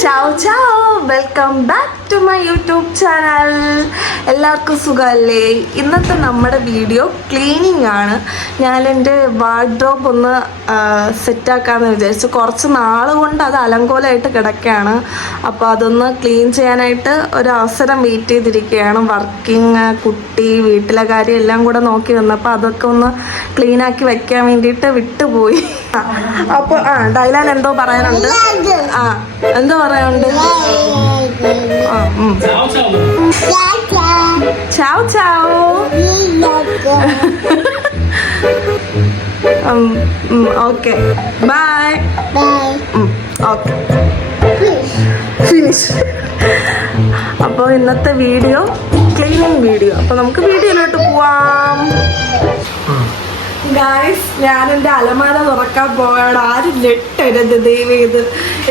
ചാവ് ചാവ്. Welcome back to my YouTube channel എല്ലാവർക്കും സുഖമല്ലേ? ഇന്നത്തെ നമ്മുടെ വീഡിയോ ക്ലീനിങ് ആണ്. ഞാൻ എന്റെ വാർഡ്രോബ് ഒന്ന് സെറ്റാക്കാമെന്ന് വിചാരിച്ചു. കുറച്ച് നാൾ കൊണ്ട് അത് അലങ്കോലമായിട്ട് കിടക്കുകയാണ്. അപ്പോൾ അതൊന്ന് ക്ലീൻ ചെയ്യാനായിട്ട് ഒരു അവസരം വെയിറ്റ് ചെയ്തിരിക്കുകയാണ്. വർക്കിംഗ് കുട്ടി വീട്ടിലെ കാര്യം എല്ലാം കൂടെ നോക്കി വന്നപ്പോൾ അതൊക്കെ ഒന്ന് ക്ലീനാക്കി വെക്കാൻ വേണ്ടിയിട്ട് വിട്ടുപോയി. അപ്പോൾ ആ ഡൈലാൻ എന്തോ പറയാനുണ്ട്? ആ എന്തോ പറയാനുണ്ട്? ഓക്കെ. Bye okay. ഫിനിഷ്. അപ്പോൾ ഇന്നത്തെ വീഡിയോ ക്ലീനിങ് വീഡിയോ. അപ്പോൾ നമുക്ക് വീഡിയോയിലോട്ട് പോവാം. ഗായ്സ് ഞാൻ എന്റെ അലമാര തുറക്കാൻ പോയാണ് ആരും നെട്ടരുത് ദൈവം ഇത്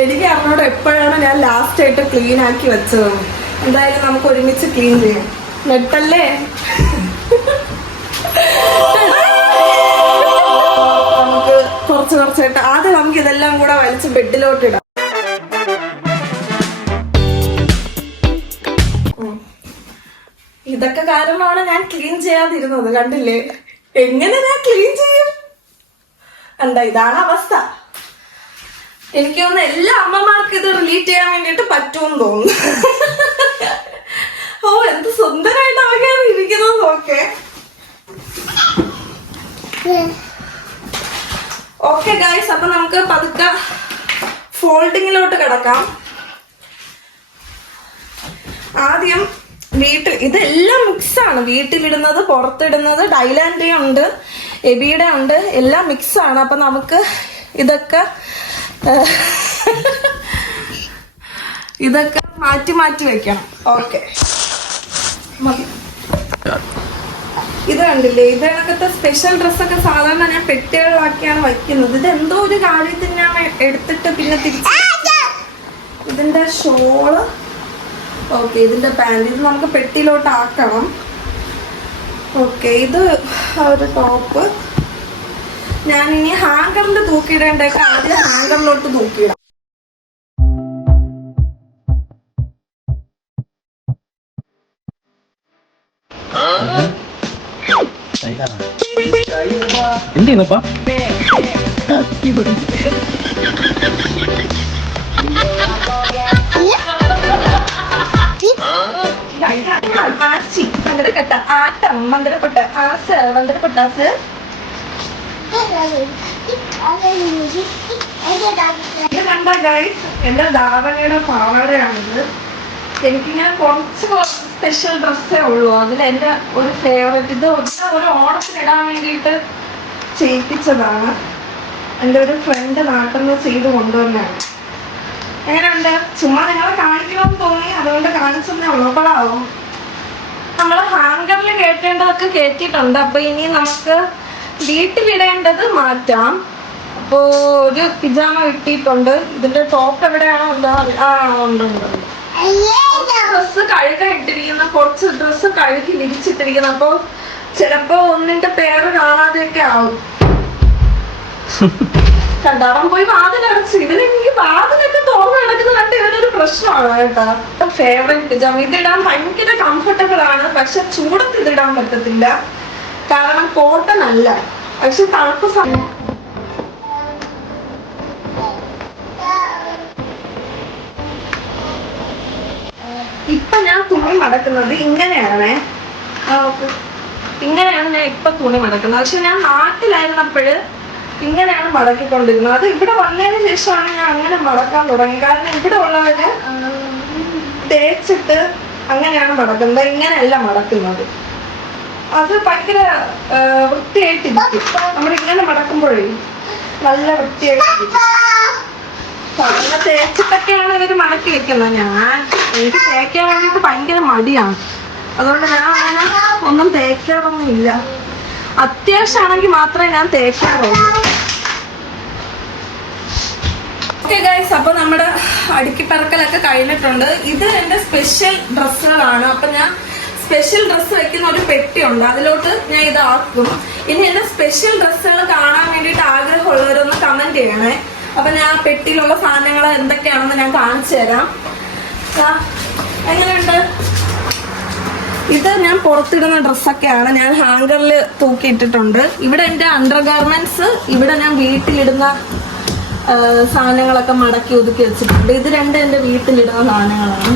എനിക്ക് അവനോട് എപ്പോഴാണ് ഞാൻ ലാസ്റ്റ് ആയിട്ട് ക്ലീൻ ആക്കി വെച്ചത്? എന്തായാലും നമുക്ക് ഒരുമിച്ച് ക്ലീൻ ചെയ്യാം. നെട്ടല്ലേ നമുക്ക് കുറച്ച് കുറച്ചായിട്ട് ആദ്യം നമുക്ക് ഇതെല്ലാം കൂടെ വലിച്ച് ബെഡിലോട്ട് ഇടാം. ഇതൊക്കെ കാരണമാണ് ഞാൻ ക്ലീൻ ചെയ്യാതിരുന്നത് കണ്ടില്ലേ? എങ്ങനെ ഞാൻ ക്ലീൻ ചെയ്യും? എന്താ ഇതാണ് അവസ്ഥ. എനിക്ക് തോന്നുന്നു എല്ലാ അമ്മമാർക്കും ഇത് റിലീറ്റ് ചെയ്യാൻ വേണ്ടിട്ട് പറ്റുമെന്ന് തോന്നുന്നു. ഓ എന്ത് സുന്ദരമായിട്ട് അവയ്ക്കാണ് ഇരിക്കുന്നത് നോക്കേ. ഓക്കെ ഗായ്സ് അപ്പൊ നമുക്ക് പതുക്കെ ഫോൾഡിങ്ങിലോട്ട് കിടക്കാം. ആദ്യം വീട്ടിൽ ഇതെല്ലാം മിക്സ് ആണ് വീട്ടിലിടുന്നത് പുറത്തിടുന്നത് ഡൈലാൻഡേ ഉണ്ട് എബിയുടെ ഉണ്ട് എല്ലാം മിക്സ് ആണ് അപ്പൊ നമുക്ക് ഇതൊക്കെ ഇതൊക്കെ മാറ്റി മാറ്റി വെക്കണം. ഓക്കെ. ഇത് കണ്ടില്ലേ? ഇത് കണക്കത്തെ സ്പെഷ്യൽ ഡ്രസ്സൊക്കെ സാധാരണ ഞാൻ പെട്ടികളിലാക്കിയാണ് വയ്ക്കുന്നത്. ഇത് എന്തോ ഒരു കാര്യത്തിന് ഞാൻ എടുത്തിട്ട് പിന്നെ തിരിച്ച് ഇതിന്റെ ഷോൾ ഓക്കെ ഇതിന്റെ പാന്റ് ഇത് നമുക്ക് പെട്ടിയിലോട്ട് ആക്കണം. ഓക്കെ ഇത് ഒരു ടോപ്പ് ഞാൻ ഇനി ഹാങ്കറിന്റെ തൂക്കിയിടേണ്ടൊക്കെ ആദ്യം ഹാങ്കറിലോട്ട് തൂക്കിയിടാം. എന്ത് ചെയ്യുന്നപ്പാ? മന്ദിരക്കെട്ട ആട്ടം മന്ത്രപ്പെട്ട ആസ് മന്ത്രപ്പെട്ട ഇത് കണ്ട ഗൈസ് എന്റെ ധാവനയുടെ പാവാടയാണിത്. എനിക്കിങ്ങനെ കുറച്ച് സ്പെഷ്യൽ ഡ്രസ്സേ ഉള്ളൂ. അതിൽ എന്റെ ഒരു ഫേവറേറ്റ് ഇത് ഒരു ഓണത്തിന് ഇടാൻ വേണ്ടിയിട്ട് ചെയ്യിപ്പിച്ചതാണ്. എന്റെ ഒരു ഫ്രണ്ട് നാട്ടിൽ നിന്ന് ചെയ്ത് കൊണ്ടുവന്നാണ് എങ്ങനെയുണ്ട്? ചുമ്മാ നിങ്ങളെ കാണിക്കണമെന്ന് തോന്നി. അതുകൊണ്ട് കാണിച്ചെന്നേ ഉള്ളപ്പോഴാവും നമ്മൾ ഹാങ്കറിൽ കയറ്റേണ്ടതൊക്കെ കയറ്റിയിട്ടുണ്ട് അപ്പൊ ഇനി നമുക്ക് വീട്ടിലിടേണ്ടത് മാറ്റാം. അപ്പോ ഒരു പിജാമ കിട്ടിയിട്ടുണ്ട്. ഇതിന്റെ ടോപ്പ് എവിടെയാണോ എന്താ ആ ഉണ്ട് ഉണ്ട് ഉണ്ട്. ഡ്രസ്സ് കഴുക ഇട്ടിരിക്കുന്ന കുറച്ച് ഡ്രസ്സ് കഴുകി വിരിച്ചിട്ടിരിക്കുന്ന. അപ്പൊ ചിലപ്പോ ഒന്നിന്റെ പേര് കാണാതെയൊക്കെ ആവും. കണ്ട? അവൻ പോയി വാതിലടച്ചു ഇവനെനിക്ക് വാതിലൊക്കെ തുറന്നു കിടക്കുന്ന കണ്ട് ഇവനൊരു പ്രശ്നമാണ് കേട്ടോ. ഫേവറേറ്റ് പിജാമ ഇതിടാൻ ഭയങ്കര കംഫർട്ടബിൾ ആണ്. പക്ഷെ ചൂടത്ത് ഇതിടാൻ പറ്റത്തില്ല. കാരണം കോട്ടൺ അല്ല. പക്ഷെ തണുപ്പ് സമയം ഇപ്പൊ ഞാൻ തുണി മടക്കുന്നത് ഇങ്ങനെയാണേ. ഇങ്ങനെയാണ് ഞാൻ ഇപ്പൊ തുണി മടക്കുന്നത്. പക്ഷെ ഞാൻ നാട്ടിലായിരുന്നപ്പോഴ് ഇങ്ങനെയാണ് മടക്കിക്കൊണ്ടിരുന്നത്. അത് ഇവിടെ വന്നതിന് ശേഷമാണ് ഞാൻ അങ്ങനെ മടക്കാൻ തുടങ്ങി കാരണം ഇവിടെ ഉള്ളവര് തേച്ചിട്ട് അങ്ങനെയാണ് മടക്കുന്നത്. ഇങ്ങനെയല്ല മടക്കുന്നത്. അത് ഭയങ്കര വൃത്തിയായിട്ടിരിക്കും. നമ്മൾ ഇങ്ങനെ മടക്കുമ്പോഴേ നല്ല വൃത്തിയായിട്ടിരിക്കും. തേച്ചിട്ടൊക്കെയാണ് ഇവർ മടക്കി വെക്കുന്നത്. ഞാൻ എനിക്ക് തേക്കാൻ വേണ്ടിയിട്ട് ഭയങ്കര മടിയാണ്. അതുകൊണ്ട് ഞാൻ അങ്ങനെ ഒന്നും തേക്കാറൊന്നും ഇല്ല അത്യാവശ്യമാണെങ്കിൽ മാത്രമേ ഞാൻ തേക്കാറുള്ളൂ. ഓക്കെ ഗൈസ് അപ്പൊ നമ്മുടെ അടുക്കിപ്പറക്കലൊക്കെ കഴിഞ്ഞിട്ടുണ്ട്. ഇത് എന്റെ സ്പെഷ്യൽ ഡ്രസ്സുകളാണ്. അപ്പൊ ഞാൻ സ്പെഷ്യൽ ഡ്രസ്സ് വെക്കുന്ന ഒരു പെട്ടി ഉണ്ട് അതിലോട്ട് ഞാൻ ഇതാക്കും. ഇനി എന്റെ സ്പെഷ്യൽ ഡ്രസ്സുകൾ കാണാൻ വേണ്ടിയിട്ട് ആഗ്രഹമുള്ളവരൊന്ന് കമന്റ് ചെയ്യണേ. അപ്പൊ ഞാൻ പെട്ടിയിലുള്ള സാധനങ്ങൾ എന്തൊക്കെയാണെന്ന് ഞാൻ കാണിച്ചു തരാം. എങ്ങനെയുണ്ട്? ഇത് ഞാൻ പുറത്തിടുന്ന ഡ്രസ്സൊക്കെയാണ്. ഞാൻ ഹാങ്കറിൽ തൂക്കിയിട്ടിട്ടുണ്ട്. ഇവിടെ എന്റെ അണ്ടർ ഗാർമെന്റ്സ് ഇവിടെ ഞാൻ വീട്ടിലിടുന്ന സാധനങ്ങളൊക്കെ മടക്കി ഒതുക്കി വെച്ചിട്ടുണ്ട്. ഇത് രണ്ട് എന്റെ വീട്ടിലിടുന്ന സാധനങ്ങളാണ്.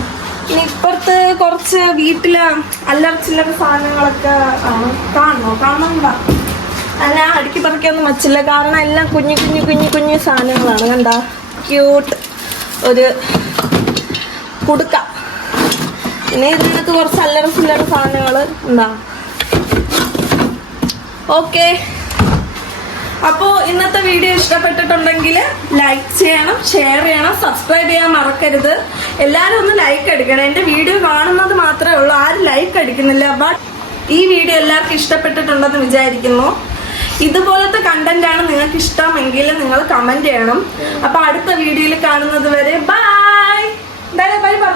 ഇനി ഇപ്പുറത്ത് കുറച്ച് വീട്ടിലെ അല്ലറ ചില്ലറ സാധനങ്ങളൊക്കെ കാണണോ കാണണ്ട ഞാൻ അടുക്കി പറിക്കൊന്നും വച്ചില്ല കാരണം എല്ലാം കുഞ്ഞു കുഞ്ഞു കുഞ്ഞു കുഞ്ഞു സാധനങ്ങളാണ്. കണ്ട? ക്യൂട്ട് ഒരു കുടുക്ക. പിന്നെ ഇതിനകത്ത് കുറച്ച് അല്ലറ ചില്ലറ സാധനങ്ങൾ ഉണ്ടാ? ഓക്കെ അപ്പോ ഇന്നത്തെ വീഡിയോ ഇഷ്ടപ്പെട്ടിട്ടുണ്ടെങ്കിൽ ലൈക്ക് ചെയ്യണം ഷെയർ ചെയ്യണം സബ്സ്ക്രൈബ് ചെയ്യാൻ മറക്കരുത്. എല്ലാവരും ഒന്ന് ലൈക്ക് അടിക്കണം എന്റെ വീഡിയോ കാണുന്നത് മാത്രമേ ഉള്ളൂ. ആരും ലൈക്ക് അടിക്കുന്നില്ല ബട്ട് ഈ വീഡിയോ എല്ലാവർക്കും ഇഷ്ടപ്പെട്ടിട്ടുണ്ടെന്ന് വിചാരിക്കുന്നു. ഇതുപോലത്തെ കണ്ടന്റ് ആണ് നിങ്ങൾക്ക് ഇഷ്ടമെങ്കിൽ നിങ്ങൾ കമന്റ് ചെയ്യണം. അപ്പൊ അടുത്ത വീഡിയോയിൽ കാണുന്നത് വരെ ബൈ ബൈ ബൈ ബൈ